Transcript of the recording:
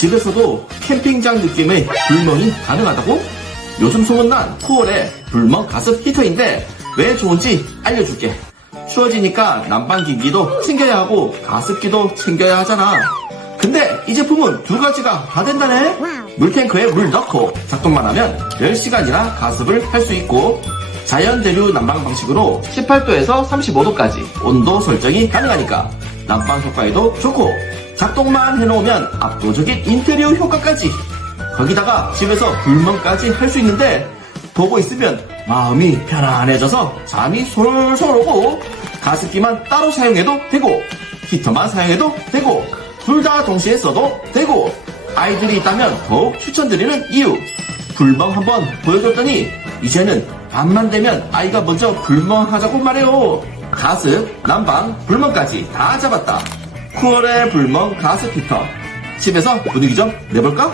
집에서도 캠핑장 느낌의 불멍이 가능하다고? 요즘 소문난 코올의 불멍 가습 히터인데 왜 좋은지 알려줄게. 추워지니까 난방기기도 챙겨야 하고 가습기도 챙겨야 하잖아. 근데 이 제품은 두 가지가 다 된다네. 물탱크에 물 넣고 작동만 하면 10시간이나 가습을 할 수 있고, 자연 대류 난방 방식으로 18도에서 35도까지 온도 설정이 가능하니까 난방 효과에도 좋고, 작동만 해놓으면 압도적인 인테리어 효과까지. 거기다가 집에서 불멍까지 할 수 있는데 보고 있으면 마음이 편안해져서 잠이 솔솔 오고, 가습기만 따로 사용해도 되고 히터만 사용해도 되고 둘 다 동시에 써도 되고, 아이들이 있다면 더욱 추천드리는 이유. 불멍 한번 보여줬더니 이제는 밤만 되면 아이가 먼저 불멍하자고 말해요. 가습, 난방, 불멍까지 다 잡았다. 쿠얼의 불멍 가습 히터. 집에서 분위기 좀 내볼까?